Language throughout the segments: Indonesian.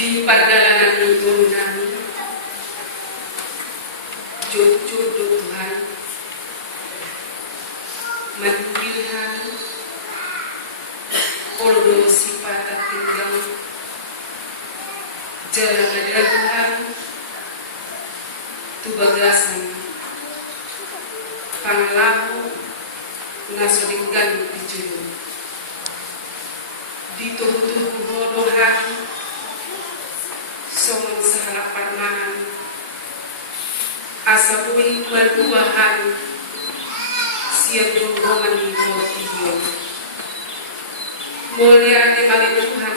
di perjalanan turunan jujur Tuhan mendihan ordo sifat tinggal jalan ada Tuhan tu bagasan panglahu nasodinggan di juru di tubuh bodohan somong sahalapan mahan asabui berduahan siap hubungan di motivion mulia temali Tuhan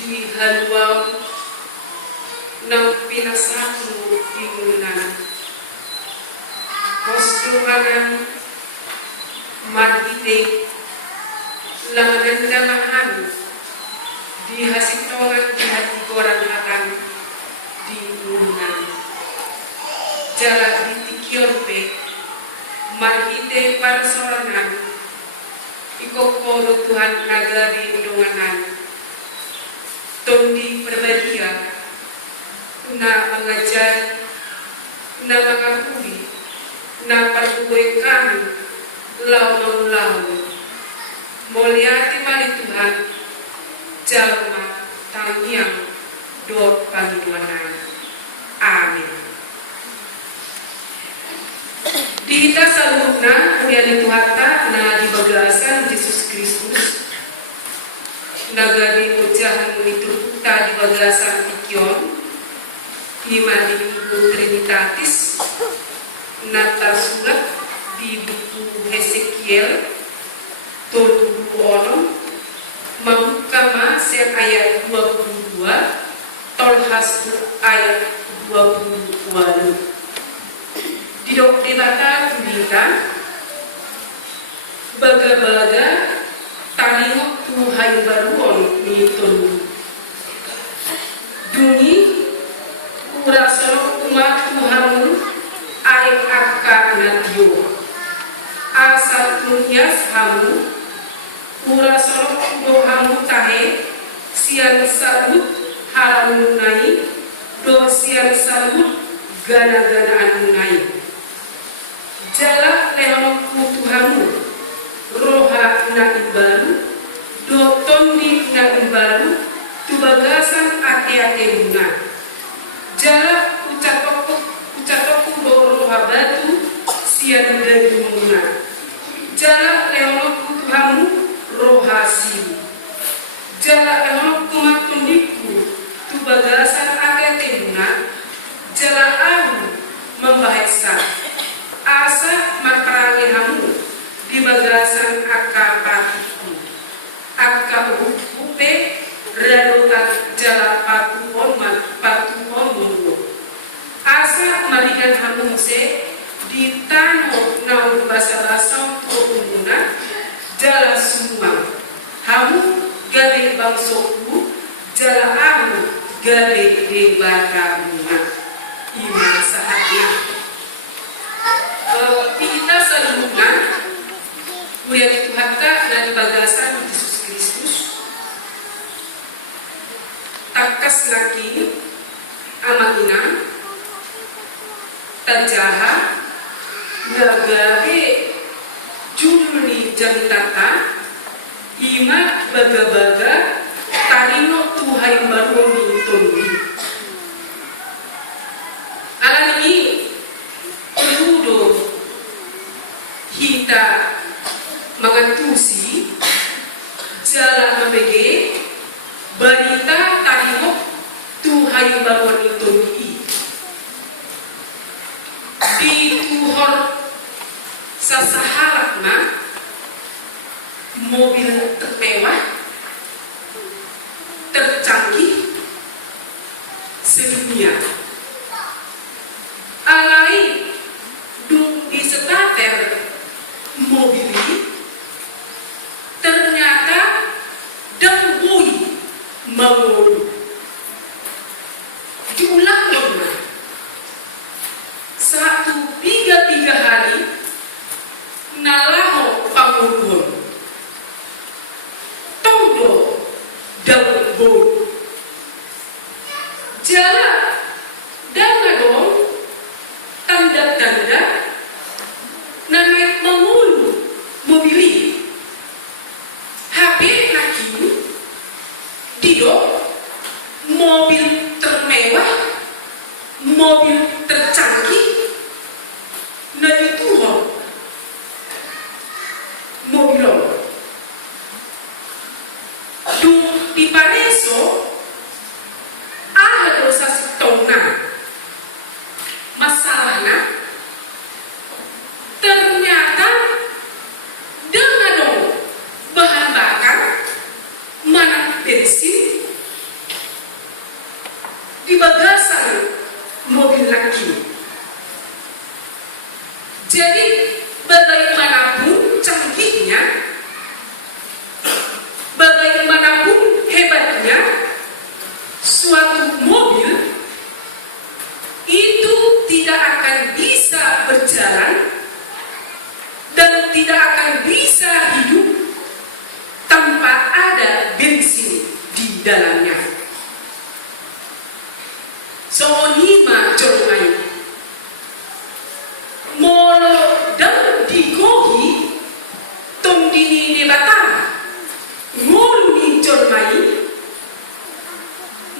di haluau nang pinasaku di mulunan kosdurangan margite langan di hasitongan di hati gorang akan di mulunan jalan di tikiorpe margite parsorangan ikokoro Tuhan nagari undunganan tondi perbadia na mengajar na mengakui na perbuatan kami lau mulyati mali Tuhan jalma tangiang dot pangituanan amin. Di kita salurna mulyati Tuhan na di bagasan Yesus Kristus nagari ujahan menitu ta di bagasan ikion iman di buku Trinitatis nata surat di buku Hesekiel turun buku membuka sen ayat 22 tolhas ayat 22 di dok debata kulita baga-baga talingok Tuhan baruon mitun dungi urasoro umat Tuhan aing akar natyo asal tunyas hamu urasoro dohamu tahe sian sabut haram nai do sian sabut gana-ganaan nai jala lehonku Tuhanmu roha na imbaru do tondi na imbaru tubagasan ate-ate bunga jala ucatoku do roha batu sian dari bunga jala lehonku Tuhanmu roha sibu jala lehonku matundiku tubagasan ate-ate bunga jala aku membahasa asa maperangi hamu di bagasan akapatiku akahupe radotan jala patuhon mungu asa marikan hamu se di tanho nau basa-basa tuumuna jala sumang hamu gabe bangsoku jala amu gabe debakamuna ima sahatnya kita seluruhnya mulia Tuhan dari bagasan Yesus Kristus takas lagi amatina tajaha nagare juduli jantata ima baga-baga tarino Tuhan baru mintundi alam ini perlu kita mengetusi jalan membege berita tarimo Tuhan baruan itu di Tuhan sasaharatna mobil termewah tercanggih sedunia alai dung di setater mobil ini ternyata dembui mengulu diulang lama 1 3 hari nalaho pangulun tondo dembui tidak mobil termewah, mobil tercanggih, na dituho mobil dung di pareso ada dosa setengah masalahnya ternyata dengan dong bahan bakar mana bensin di bagasan mobil lagi. Jadi bagaimanapun canggihnya, bagaimanapun hebatnya suatu mobil itu tidak akan bisa berjalan dan tidak akan bisa hidup tanpa ada bensin di dalamnya. Sohima jolmai molo dan digohi tong dini nebatan ngoluni jolmai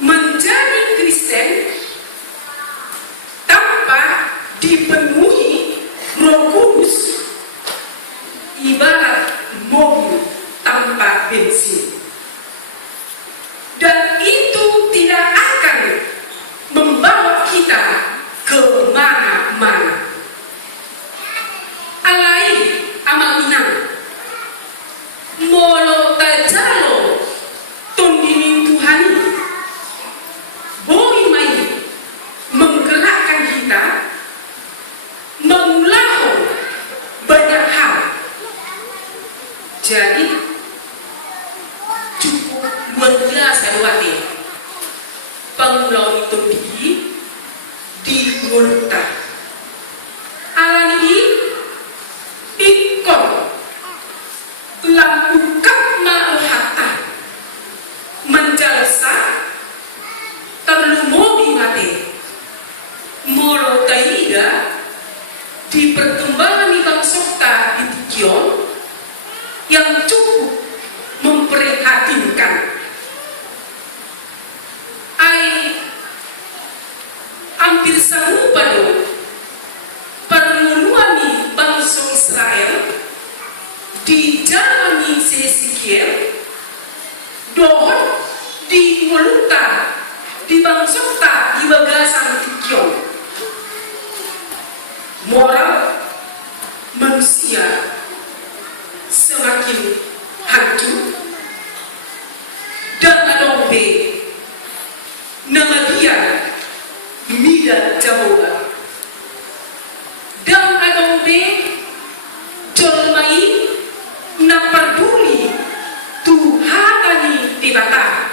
menjadi Kristen tanpa dipenuhi Roh Kudus ibarat mobil tanpa bensin, dan itu tidak akan membawa kita ke mana-mana. Alai amaminang molo tajalo tondinin Tuhan boleh main menggerakkan kita mengulang banyak hal. Jadi cukup luar biasa doanya pengulang itu di Golgota. Alani ikon lakukan maruhata menjalsa terlalu mobi mati moro taiga di perkembangan di bangsokta di Tikion yang cukup memprihatinkan. Hampir serupa dong permuluan bangsa Israel di zaman Hezekiel dohon di Golgota di bangsokta di bagasan Tikion. Moral manusia semakin hancur dan adombe nama dia mida jahoba dan adombe jolmai na peduli Tuhatani tibata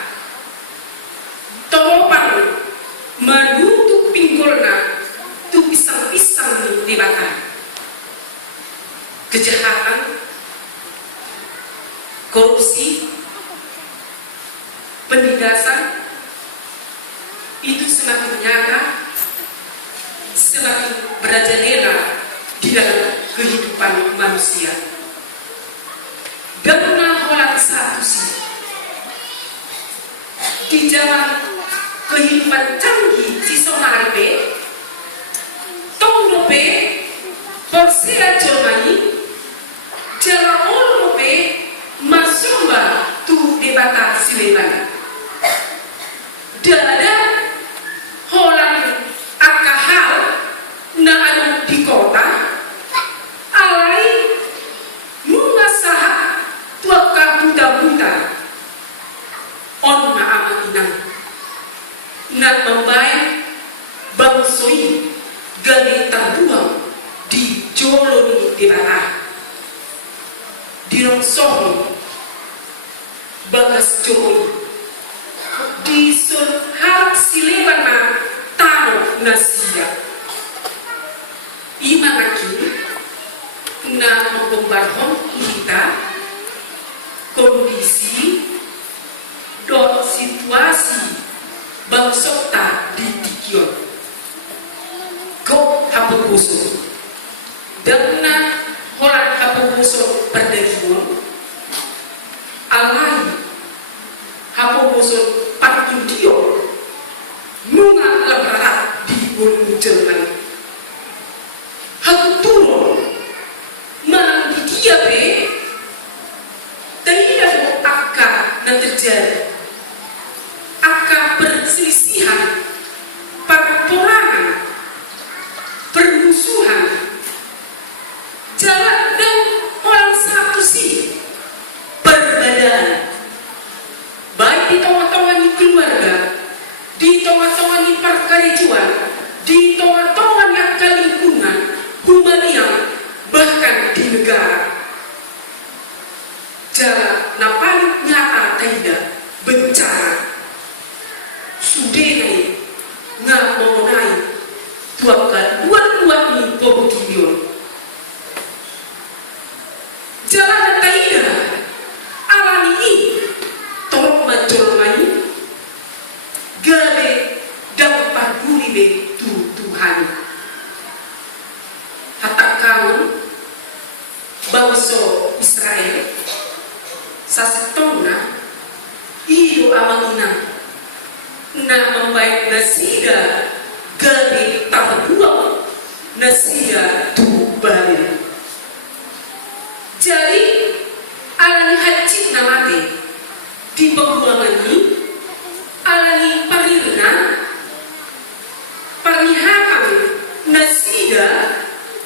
topan menutup pinggulna tu pisang-pisang tibata kejahatan, korupsi, penindasan itu semakin nyata, semakin merajalela di dalam kehidupan manusia. Karena orang satu sih di dalam kehidupan canggih si somarbe, tongdobe, porsea jomani, jala olobe, masumba tu debata silebana. Dada Holland akahal na anu di kota alai mungasaha tuaka buta-buta on maaminang na membaik bangsoi gani terbuang di joloni di barah di rongsohi bagas joloni di surhat silebana tano nasia imanaki na membombarhom kita kondisi do situasi bangsokta di Tikion go hapukuso dengan horan hapukuso perdagian alai Apo boson patun dio nunga labrak di bolu jalan hatu turun malang di dia be tidak akan terjadi akan perselisihan perperangan permusuhan jalan dan orang satu sih perbedaan baik di tengah-tengah di keluarga, di tengah-tengah di perkerjaan, di tengah-tengah di lingkungan, humanian, bahkan di negara. Jalan napalik nyata tidak bencana. Sudah naik, nggak mau naik, tuakan buat nih pembuktian. Jalan tidak alami tolong macam lain gale dapat guri be Tuhan hatta kamu bangsa Israel sasitona iyo amangina na membaik nasida gale tabuang nasida tu balik jadi alani haji namate di pembuangan ini alani parirna pernihakan nasida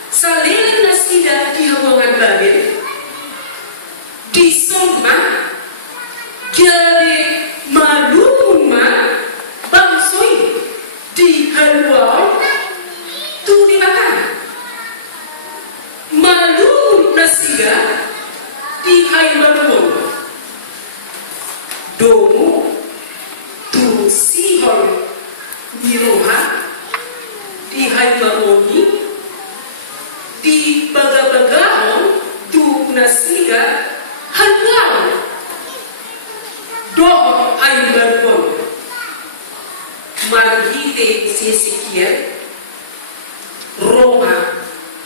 salin nasida di hubungan babel di somma jadi malumun ma bangsoi di haluan tu di makan malumun nasida di haimaluan domo tu sihon miroha di haibamoni di baga-bagahon tu nasiga halal doh haibamon margite sesikian Roma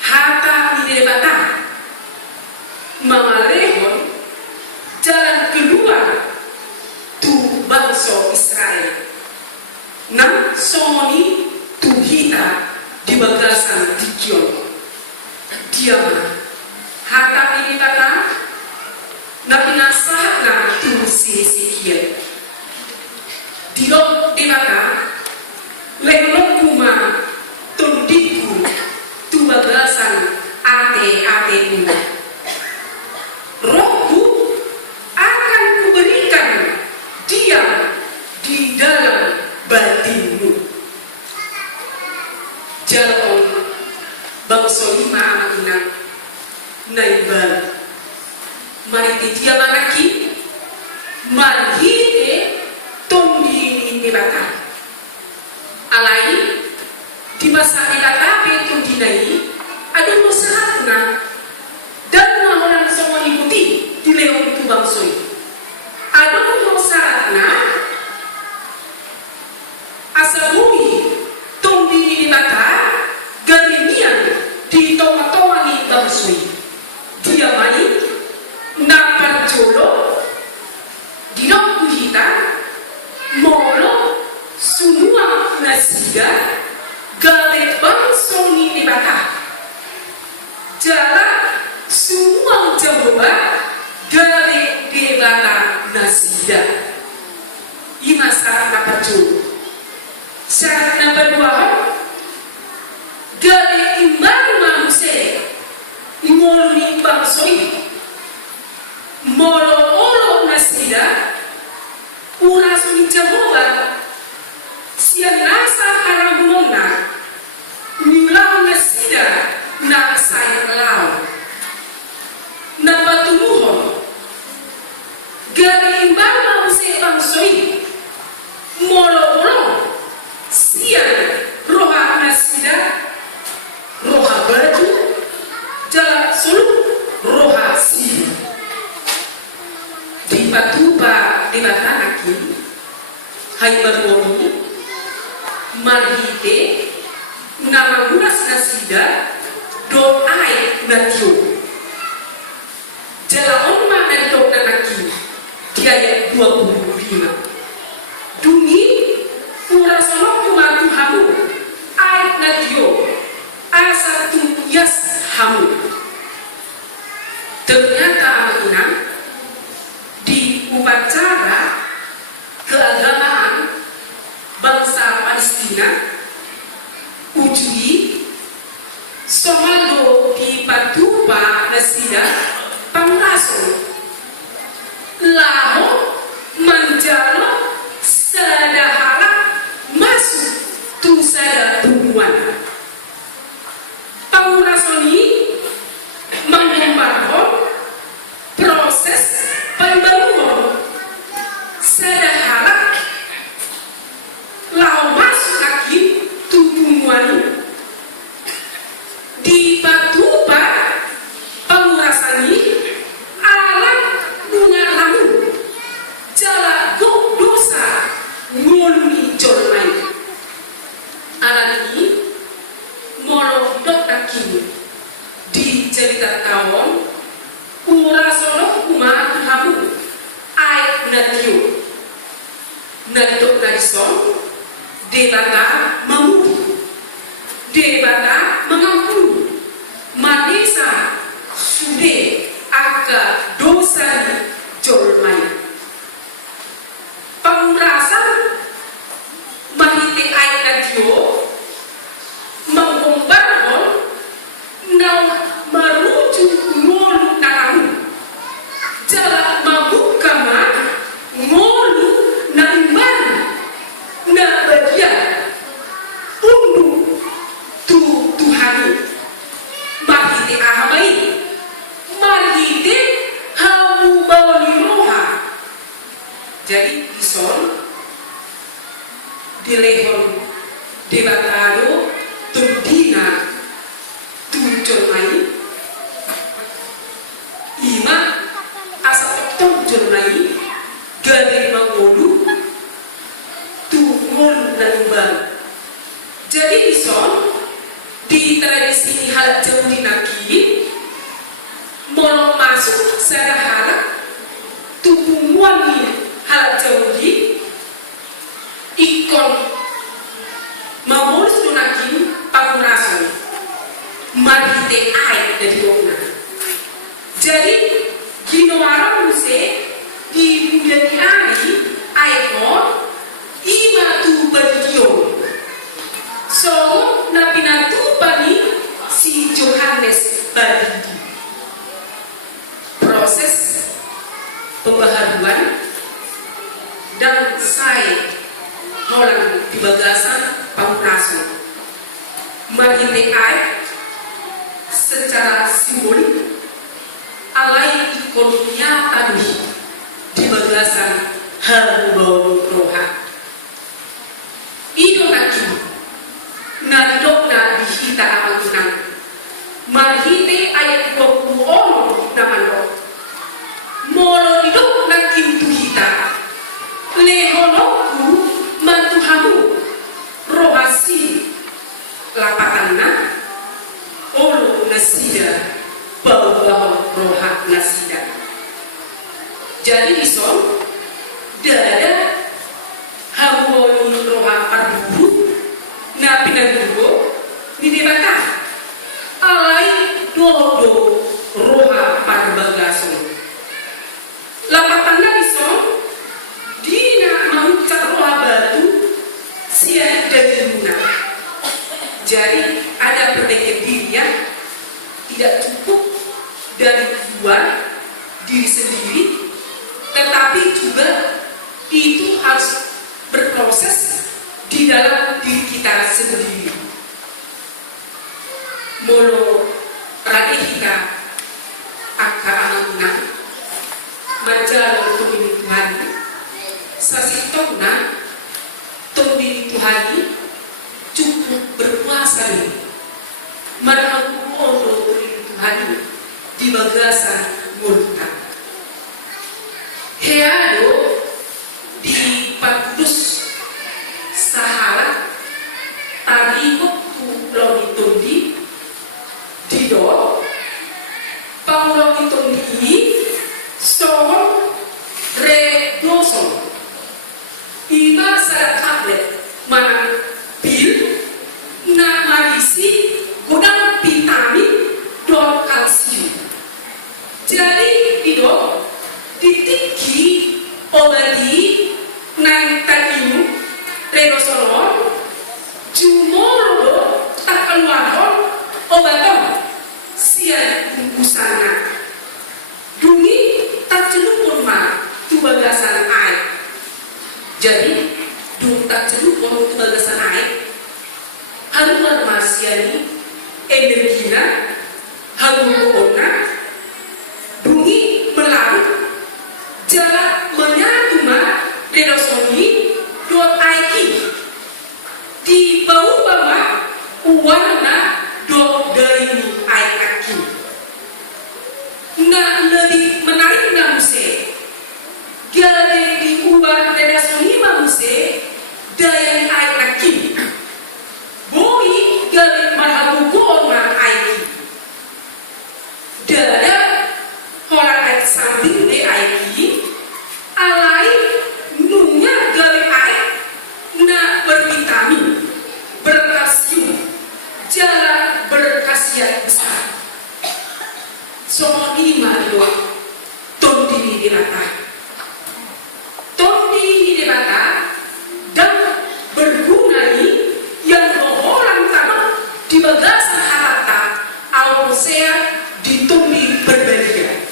hata mirebata mangalehon jalan keluar bangsa Israel nang soni tuhita di bagasan dikion diama hata ini kata napinasah na tu sesikian dilok di kata lenglok kuma tundiku tu bagasan ate nuna rohku akan kuberikan diam di dalam batinmu. Jalan bangsa lima anak naibal mari dia manaki marhite tondi ini bata alai di masa ilakabe tondi nai ada musahna dan orang semua ikuti di leong itu bangsa ada pun syaratnya asabui tumbi di mata garimian di toma-toma ni bangsui dia main napar jolo di nok kuhita molo semua nasida gale bangso ni di mata jalan semua jawaban gale debata nasida ima syarat number 2 syarat number 2 gale iman manusia ngolo ni bangsoi molo olo nasida ura suni jawaban siang rasa haramuna nilau nasida na saya lau na tumuhon gari imbang manusia bangsoi molo-molo siang roha nasida roha baju jalan suluk roha si di patuba di batanaki hai berwoni marhite nama gunas nasida do ai natio jala onma dari dok nanaki di ayat 25. Dumi urasono kumatu hamu ayat natio asatu yas hamu. Ternyata anak di upacara keagamaan bangsa Palestina ujui somalo di patupa nasida panglaso laho manjalo sadahara masuk tu sada tujuan panglasoni mengembangkan proses pembangunan sadahara laho masuk lagi tujuan di patupa pangurasani alat munaramu jala dosa ngoluni jolmai alat ini molo dokta kini di cerita tawon urasono kuma hamu ayat natio nadok nadison debata mamudu debata mengampuni manesa sude aga dosa jolmai pengurasan mahite ayat natio mengombarkan nau maruju ngolu nakamu jala mabukama ngolu naiman na badia undu tu Tuhani mahite ahamai mahite hamu bawani roha. Jadi ison dilehon debatado tundina tunjolmai ima asa tunjolmai gade mangolu tu ngolu nanimbang. Jadi ison di tradisi halat jauh naki mau masuk secara halat tubuhan halat jauh ikon mau sunaki pangurasan marite ayat dari ona. Jadi gino orang muse di bulan hari ayat ima tu berdio. So nabi natupani si Johannes Badidi. Proses pembaharuan dan saya molang di bagasan pangurasan marite ayat secara simbolik alai ikonnya tadi di bagasan haru roha idonaki nadokna dihita amangunan marhite ayat 20 ono namano molo didokna kintu hita lehonoku mantuhamu rohasi lapatanna olo nasida bawah roha nasida. Jadi ison dada hamu roha parbuhu na pinagdugo ni debata alai dodo roha parbagason lapatanna ison dina mamucat roha batu sia dagingna. Jadi ada perbaiki diri yang tidak cukup dari luar diri sendiri, tetapi juga itu harus berproses di dalam diri kita sendiri. Molo rade kita aka amanuna majalo tumini Tuhan sasitokna tumini Tuhan cukup berpuasa nih marhamu ondo tumini Tuhan di bagasan multa heado di Pakudus Sahara tadi waktu loni tundi dido panguloni tundi so re Jadi tak jeruk waktu bagasan naik haruan masiani energina haruana bungi melarut jalan menyatuma redosoni dot aiki di bau bama uwarna dot dari aiki na lebih menarik na muse gale di ubar redosoni muse daya aiki boi gale marhabu ona aiki dada orang aik samping de aiki alai nunya gale aik na bervitamin berkalsium jalan berkhasiat besar so ini malu tondi di rata dan bergunai yang orang tamat di bagasan harata awasea ditumbi berbeda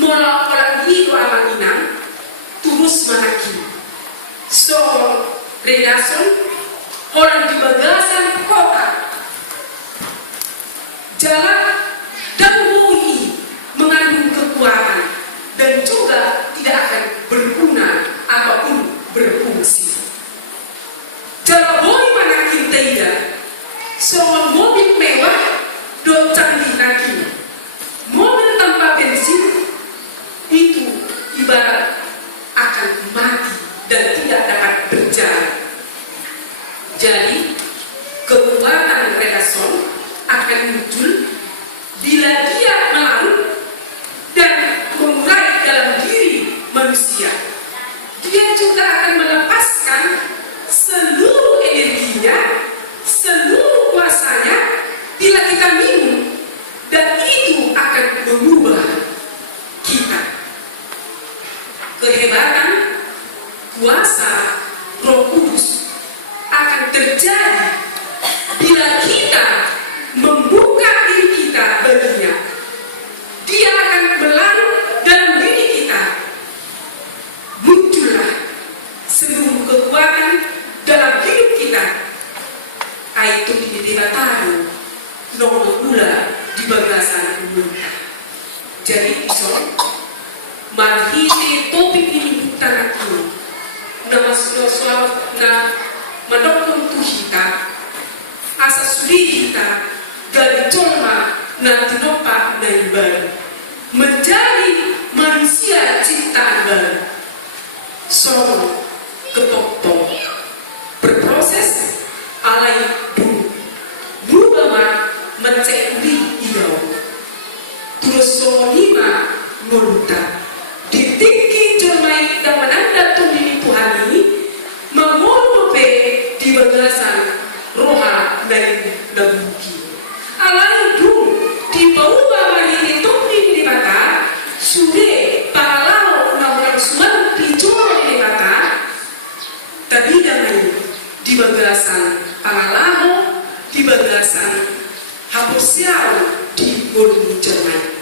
mola orang itu amanginang terus manaki so redason orang di bagasan kota jalan dan bui mengandung kekuatan dan juga tidak akan berguna apapun berfungsi. Jalan bui manakin tidak soal mobil mewah do canggih lagi mobil tanpa bensin itu ibarat akan mati dan tidak dapat berjalan. Jadi kekuatan redason akan muncul bila dia melarut dan mengurai dalam diri manusia. Dia juga akan melepaskan seluruh energinya, seluruh kuasanya bila kita minum, dan itu akan mengubah kita. Kehebatan kuasa Roh Kudus akan terjadi bila kita membuka diri kita baginya. Dia akan melarut dalam diri kita. Muncullah seluruh kekuatan dalam hidup kita. Itu tidak tahu nomor gula di bagasan muda. Jadi iso marhite topik ini bukan aku. Nama soal na madokong tuhita asa suri kita dari colma na tinopa na ibadah menjadi manusia ciptaan baru. So ketok-tok berproses alai berubah mencekuli idau terus sonima ngoluta ditinggi cermai dan menanda tundini Tuhan ini mengolupe di bagasan roha dari nabuki alai di bawah mahini tundini di mata sudah palau namun suman dicoro di mata tadi dan di bagasan palau di bagasan hapusiau di bulu cermai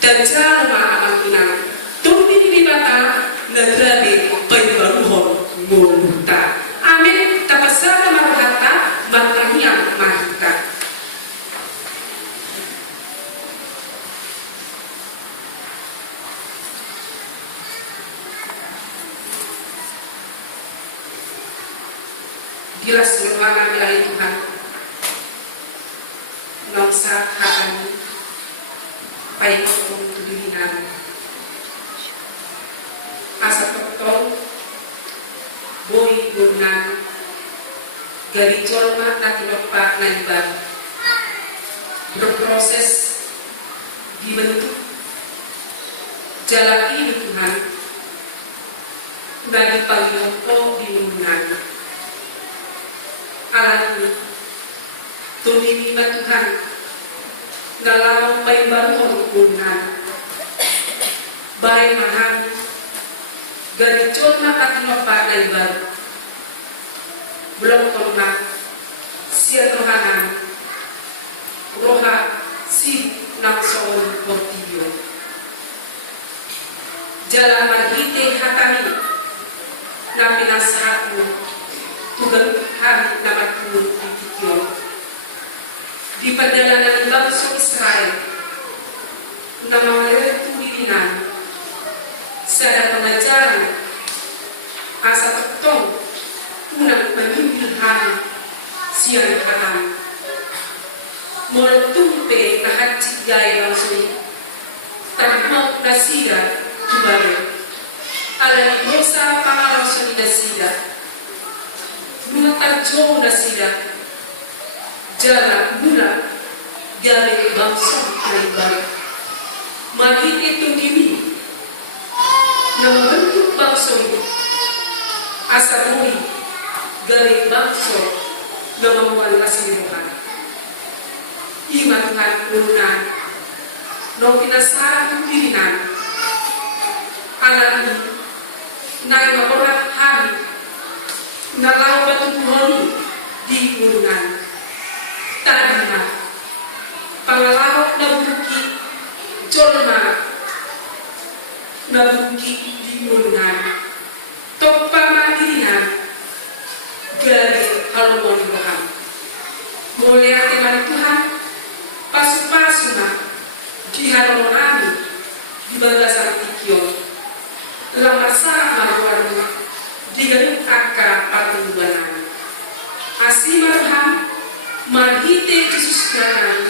dan jangan anak inang tundini di mata nagrabe paybaruhon ngoluta amin tapasada maruhata matamiang mahita. Jelas merupakan dari Tuhan nongsa akan baik untuk dirinan asa tokong boy gunan dari colma tak lupa naiban berproses dibentuk jalan ini Tuhan udah dipalingko di gunan alami tunini Tuhan dalam paybaruhon gunan baik mahan dari colma tak lupa naiban belum pernah siap rohanan roha si nakson portillo jalan marhite hatami na pinasahat mo tugang hari na matulog di Gideon. Di padala ng bansong Israel na mga tuwirinan sa pangajaran asa taktong unang pamimilhan siyang kanan. Mula tumpe na hatsigay bansong tagmok na siya tubari. Alay mo sa pangalaw siya na siya. Mulatadyo na siya. Jala mula galing bansong kaibar. Mahit itong dimi na mabentuk bansong asaburi galing bansong na mamuwala sinimuhan. Ima Tuhan urunan no pinasaran pilihan alami na maborat hari na lawan tuhoni di urunan tadima pangalawak na buki jolma na buki di urunan topamadinan gari halumon baham mulai teman Tuhan pasu-pasu na di haramonami di bagasan Gideon dalam masalah marwaru di galing kakak patundubanan asima Tuhan marhite Jesus nanan